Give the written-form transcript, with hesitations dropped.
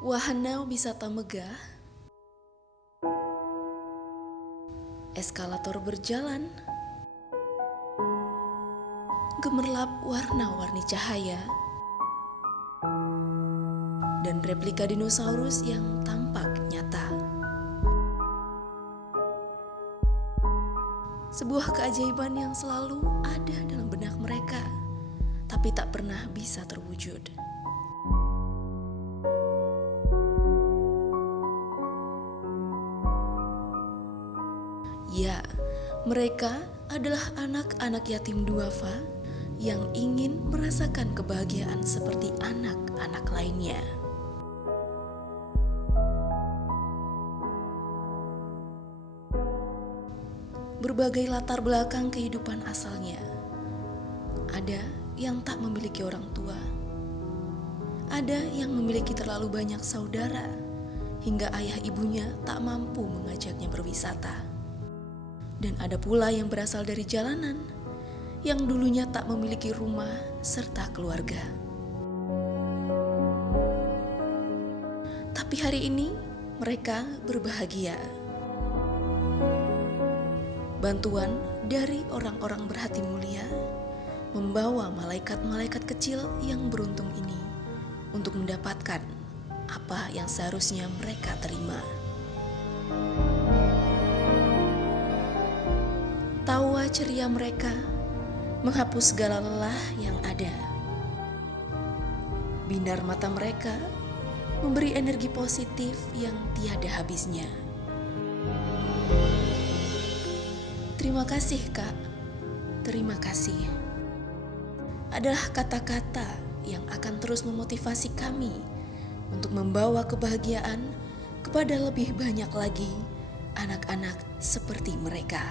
Wahana wisata megah, eskalator berjalan, gemerlap warna-warni cahaya, dan replika dinosaurus yang tampak nyata. Sebuah keajaiban yang selalu ada dalam benak mereka, tapi tak pernah bisa terwujud. Ya, mereka adalah anak-anak yatim duafa yang ingin merasakan kebahagiaan seperti anak-anak lainnya. Berbagai latar belakang kehidupan asalnya. Ada yang tak memiliki orang tua. Ada yang memiliki terlalu banyak saudara, hingga ayah ibunya tak mampu mengajaknya berwisata. Dan ada pula yang berasal dari jalanan, yang dulunya tak memiliki rumah serta keluarga. Tapi hari ini mereka berbahagia. Bantuan dari orang-orang berhati mulia membawa malaikat-malaikat kecil yang beruntung ini untuk mendapatkan apa yang seharusnya mereka terima. Tawa ceria mereka menghapus segala lelah yang ada. Binar mata mereka memberi energi positif yang tiada habisnya. Terima kasih, Kak. Terima kasih. Adalah kata-kata yang akan terus memotivasi kami untuk membawa kebahagiaan kepada lebih banyak lagi anak-anak seperti mereka.